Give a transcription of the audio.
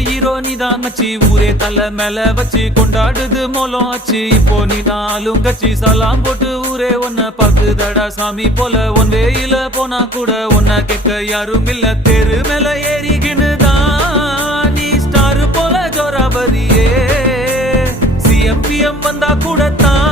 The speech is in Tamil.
ஹீரோ நீதான் மச்சி ஊரே தலை மேல வச்சு கொண்டாடுது மோலம் ஆச்சு இப்போ நீ நாளும் கட்சி சலாம் போட்டு ஊரே உன்னை பாக்குதடா சாமி போல ஒன் வேயில போனா கூட உன்னை கேட்க யாரும் இல்ல தெரு மேல ஏறிக்கினுதான் நீ ஸ்டார் போல ஜோராபதியே சிஎம்பிஎம் வந்தா கூட தான்